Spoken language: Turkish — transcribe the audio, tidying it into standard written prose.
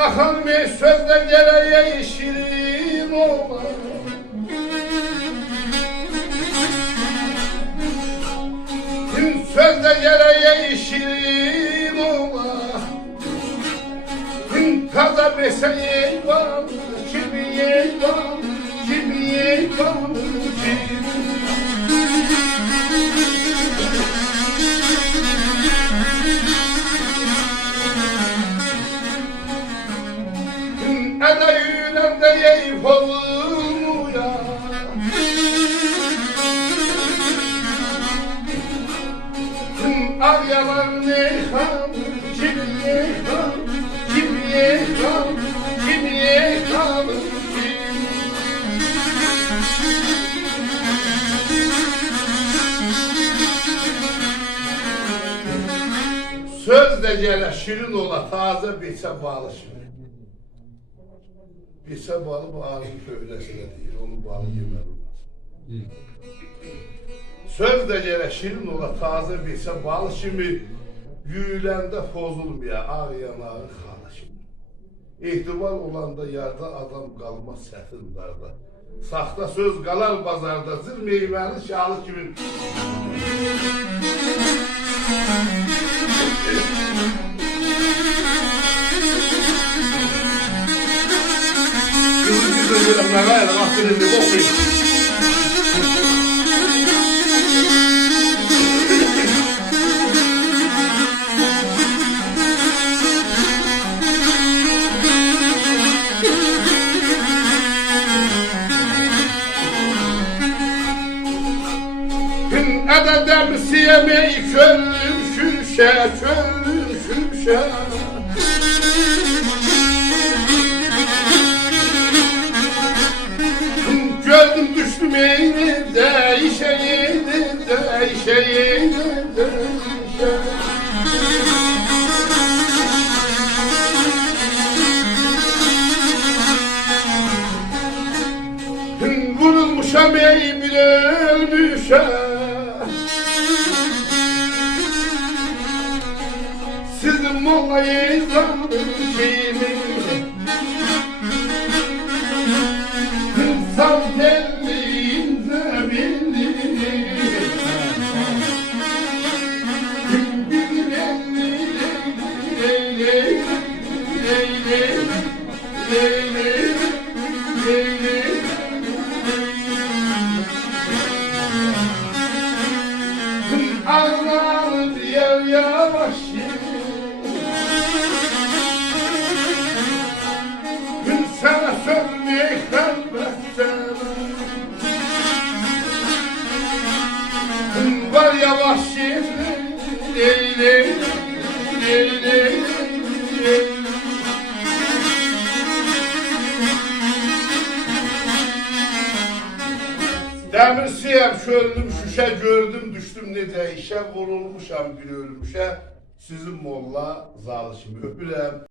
akan bir sözde geleye şirin ola. Sözde geleye şirin ola. Taza beseye var, kibriye var, kibriye var, Ede yülen de yeyip olur ya. Al yalan ne ham, kibriye ham, kibriye ham, kibriye ham. Söz de gele şirin ola, taze bilse bağlı şimdi. Bilse bağlı bu ağzın köylesine değil, onun bağlı yemer olmaz. Söz de gele şirin ola, taze bilse bağlı şimdi. Yüyüləndə pozulmaya, ağ yanağı xalı şimdi. İhtimal olanda yarda adam qalmaz sətin darda. Saxta söz qalar bazarda, zır meyvəli şalı kimin. Ededem siyemeyi köllüm şüşe, köllüm şüşe. Gördüm düştüm eyninde, işe eyninde, işe eyninde, işe. Vurulmuşam ey bir ölmüşe. Sizin mollayı zanın şeyini Sam telliğinde bildi Bir elli leyli leyli leyli leyli Ağlar diye yavaş sana sönmekten beslemem var ya vahşi leyli leyli Demir siyem şöldüm şüşe gördüm düştüm necə işe vurulmuşam bir ölmüşe sizin molla zalışım öpürəm.